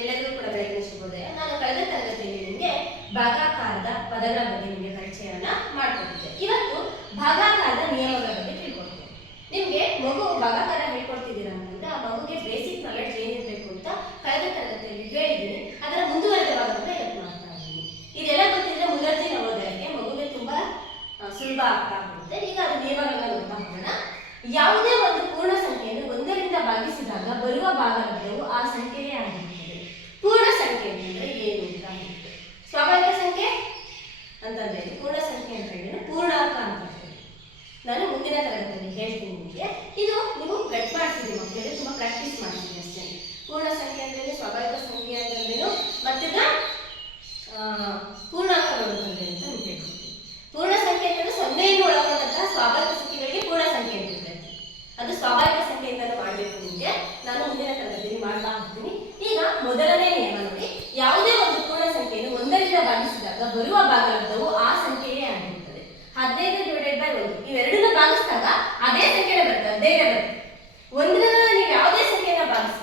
ಎಲ್ಲರಿಗೂ ಕೂಡ ಬೆಳಗಿನ ಶುಭೋದಯ. ನಾನು ಕಳೆದ ತರಗತಿಯಲ್ಲಿ ನಿಮಗೆ ಭಾಗಾಕಾರದ ಪದಗಳ ಬಗ್ಗೆ ನಿಮಗೆ ಪರಿಚಯವನ್ನ ಮಾಡಿಕೊಟ್ಟಿದ್ದೆ. ಇವತ್ತು ಭಾಗಾಕಾರದ ನಿಯಮಗಳ ಬಗ್ಗೆ ತಿಳ್ಕೊಡ್ತೀನಿ ನಿಮಗೆ ಮಗು ಭಾಗಾಕಾರ ಹೇಳ್ಕೊಡ್ತಿದ್ದೀರ ಅಂತಂದ್ರೆ ಆ ಮಗುಗೆ ಬೇಸಿಕ್ ನಾಲೆಡ್ಜ್ ಏನಿರಬೇಕು ಅಂತ ಕಳೆದ ತರಗತಿಯಲ್ಲಿ ಹೇಳಿದ್ದೀನಿ. ಅದರ ಮುಂದುವರೆದ ಭಾಗವನ್ನು ಇವತ್ತು ಮಾಡ್ತಾ ಇದ್ದೀನಿ. ಇದೆಲ್ಲ ಗೊತ್ತಿದ್ರೆ ಮುಂದರ್ಜಿ ನವೋದಯಕ್ಕೆ ಮಗುಗೆ ತುಂಬಾ ಸುಲಭ ಆಗ್ತಾ ಹೋಗುತ್ತೆ. ಈಗ ಅದು ನಿಯಮಗಳನ್ನ ನೋಡ್ತಾ ಹೋಗೋಣ. ಯಾವುದೇ ಒಂದು ಪೂರ್ಣ ಸಂಖ್ಯೆಯನ್ನು ಒಂದರಿಂದ ಭಾಗಿಸಿದಾಗ ಬರುವ ಭಾಗಲಬ್ಧವು ಆ ಸಂಖ್ಯೆಯೇ ಆಗಿರುತ್ತದೆ ಪೂರ್ಣ ಸಂಖ್ಯೆ ಅಂತಂದ್ರೆ ಏನು ಅಂತ ಹೇಳ್ಬಿಟ್ಟು. ಸ್ವಾಭಾವಿಕ ಸಂಖ್ಯೆ ಅಂತಂದ್ರೆ ಏನು? ಪೂರ್ಣ ಸಂಖ್ಯೆ ಅಂತ ಹೇಳಿದ್ರೆ ಪೂರ್ಣಾಂಕ ಅಂತ ಹೇಳ್ತೀವಿ ನಾನು ಮುಂದಿನ ತರಗತಿಯಲ್ಲಿ ಹೇಳ್ತೀನಿ ನಿಮಗೆ ಇದು ನೀವು ಗಟ್ ಮಾಡ್ತೀರಿ ಮಕ್ಕಳಿಗೆ ತುಂಬಾ ಪ್ರಾಕ್ಟೀಸ್ ಮಾಡ್ತೀರಿ ಅಷ್ಟೇ ಪೂರ್ಣ ಸಂಖ್ಯೆ ಅಂದ್ರೆ ಸ್ವಾಭಾವಿಕ ಸಂಖ್ಯೆ ಅಂತಂದ್ರೇನು ಮತ್ತಿದ ಪೂರ್ಣಾಂಕಗಳು ಅಂತಂದ್ರೆ ಅಂತ ನಿಮ್ಗೆ ಹೇಳ್ಕೊಡ್ತೀನಿ ಪೂರ್ಣ ಸಂಖ್ಯೆ ಅಂತಂದ್ರೆ ಸೊನ್ನೆಯನ್ನು ಒಳಗೊಂಡಂತಹ ಸ್ವಾಭಾವಿಕ ಸಂಖ್ಯೆಗಳಿಗೆ ಪೂರ್ಣ ಸಂಖ್ಯೆ ಅಂತ ಇರ್ತೈತೆ ಅದು ಸ್ವಾಭಾವಿಕ ಸಂಖ್ಯೆಯಿಂದ ಮಾಡಬೇಕು ನಿಮಗೆ ನಾನು ಮುಂದಿನ ತರಗತಿಯಲ್ಲಿ ಮಾಡ್ತಾ ಹೋಗ್ತೀನಿ ಈಗ ಮೊದಲನೇ ನಿಯಮ ನೋಡಿ ಯಾವುದೇ ಒಂದು ಪೂರ್ಣ ಸಂಖ್ಯೆಯನ್ನು ಒಂದರಿಂದ ಭಾಗಿಸಿದಾಗ ಬರುವ ಭಾಗಲಬ್ಧವು ಆ ಸಂಖ್ಯೆಯೇ ಆಗಿರುತ್ತದೆ. ಹದಿನೈದು ಡಿವೈಡೆಡ್ ಬೈ ಒಂದು. ಇವೆರಡನ್ನ ಭಾಗಿಸಿದಾಗ ಅದೇ ಸಂಖ್ಯೆನೇ ಬರುತ್ತೆ ಅದೇ ಬರುತ್ತೆ. ಒಂದನ್ನ ನೀವು ಯಾವುದೇ ಸಂಖ್ಯೆನ ಭಾಗಿಸಿ,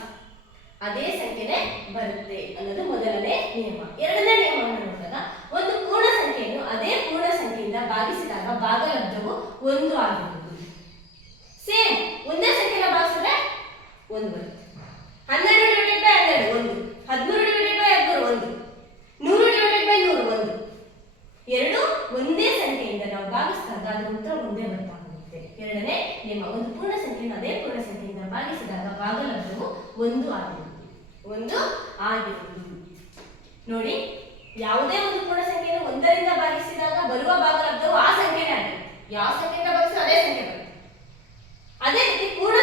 ಅದೇ ಸಂಖ್ಯೆನೇ ಬರುತ್ತೆ ಅನ್ನೋದು ಮೊದಲನೇ ನಿಯಮ. ಎರಡನೇ ನಿಯಮವನ್ನು ನೋಡಿದಾಗ ಒಂದು ಪೂರ್ಣ ಸಂಖ್ಯೆಯನ್ನು ಅದೇ ಪೂರ್ಣ ಸಂಖ್ಯೆಯಿಂದ ಭಾಗಿಸಿದಾಗ ಭಾಗಲಬ್ಧವು ಒಂದು ಆಗಿರುತ್ತದೆ ಸೇಮ್ ಒಂದೇ ಸಂಖ್ಯೆನ ಭಾಗಿಸಿದ್ರೆ ಒಂದು ಬರುತ್ತೆ ಹನ್ನೆರಡು ಡಿವೈಡೆಡ್ ಬೈ ಹನ್ನೆರಡು ಒಂದು ಹದಿಮೂರು ಡಿವೈಡೆಡ್ ಬೈ ಹದಿಮೂರು ಒಂದು ನೂರು ಡಿವೈಡೆಡ್ ಬೈ ನೂರು ಒಂದು ಎರಡು ಒಂದೇ ಸಂಖ್ಯೆಯಿಂದ ನಾವು ಭಾಗಿಸಿದಾಗ ಅದರ ಉತ್ತರ ಒಂದೇ ಬರ್ತಾಗುತ್ತೆ ಎರಡನೇ ನಿಯಮ ಒಂದು ಪೂರ್ಣ ಸಂಖ್ಯೆಯನ್ನು ಅದೇ ಪೂರ್ಣ ಸಂಖ್ಯೆಯಿಂದ ಭಾಗಿಸಿದಾಗ ಭಾಗಲಬ್ಧವು ಒಂದು ಆಗಿರುತ್ತೆ. ಒಂದು ಆಗಿರುವುದು ನೋಡಿ, ಯಾವುದೇ ಒಂದು ಪೂರ್ಣ ಸಂಖ್ಯೆಯನ್ನು ಒಂದರಿಂದ ಭಾಗಿಸಿದಾಗ ಬರುವ ಭಾಗಲಬ್ಧವು ಆ ಸಂಖ್ಯೆನೇ ಆಗಿದೆ. ಯಾವ ಸಂಖ್ಯೆಯಿಂದ ಭಾಗಿಸಿದ್ರೆ ಅದೇ ಸಂಖ್ಯೆ ಬರುತ್ತೆ ಅದೇ ರೀತಿ ಪೂರ್ಣ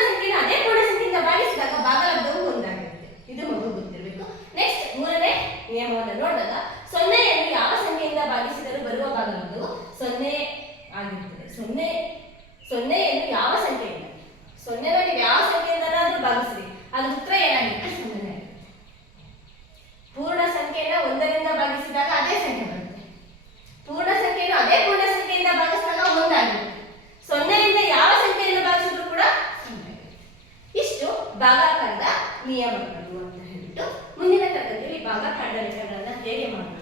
ಸಂಖ್ಯೆಯಿಂದ ಭಾಗಿಸಿದಾಗ ಭಾಗಲಬ್ಧವು ಒಂದಾಗಿರುತ್ತೆ ಇದು ಮಗು ಗೊತ್ತಿರಬೇಕು ನೆಕ್ಸ್ಟ್ ಮೂರನೇ ನಿಯಮವನ್ನು ನೋಡಿದಾಗ ಸೊನ್ನೆಯನ್ನು ಯಾವ ಸಂಖ್ಯೆಯಿಂದ ಭಾಗಿಸಿದರೂ ಬರುವ ಭಾಗಲಬ್ಧವು ಸೊನ್ನೆ ಆಗಿರುತ್ತದೆ ಸೊನ್ನೆ ಸೊನ್ನೆಯನ್ನು ಯಾವ ಸಂಖ್ಯೆಯಿಂದ ಸೊನ್ನೆನ ನೀವು ಯಾವ ಸಂಖ್ಯೆಯಿಂದಲಾದ್ರೂ ಭಾಗಿಸ್ರಿ. ಅದ್ರ ಉತ್ತರ ಏನಾಗಿರುತ್ತೆ ಸೊನ್ನೆ ಪೂರ್ಣ ಸಂಖ್ಯೆನ ಒಂದರಿಂದ ಭಾಗಿಸಿದಾಗ ಅದೇ ಸಂಖ್ಯೆ ಬರುತ್ತೆ. ಪೂರ್ಣ ಸಂಖ್ಯೆಯನ್ನು ಅದೇ ಪೂರ್ಣ ಸಂಖ್ಯೆಯಿಂದ ಭಾಗಿಸಿದಾಗ ಒಂದಾಗಿರುತ್ತೆ ಸೊನ್ನೆಯಿಂದ ಯಾವ ಸಂಖ್ಯೆಯಿಂದ ಭಾಗಿಸಿದ್ರು ಕೂಡ ಸೊನ್ನೆ ಇಷ್ಟು ಭಾಗಾಕಾರದ ನಿಯಮಗಳು ಅಂತ ಹೇಳ್ಬಿಟ್ಟು ಮುಂದಿನ ತರಗತಿಯಲ್ಲಿ ಭಾಗಾಕಾರದ ಲೆಕ್ಕಗಳನ್ನ ಹೇಗೆ ಮಾಡೋಣ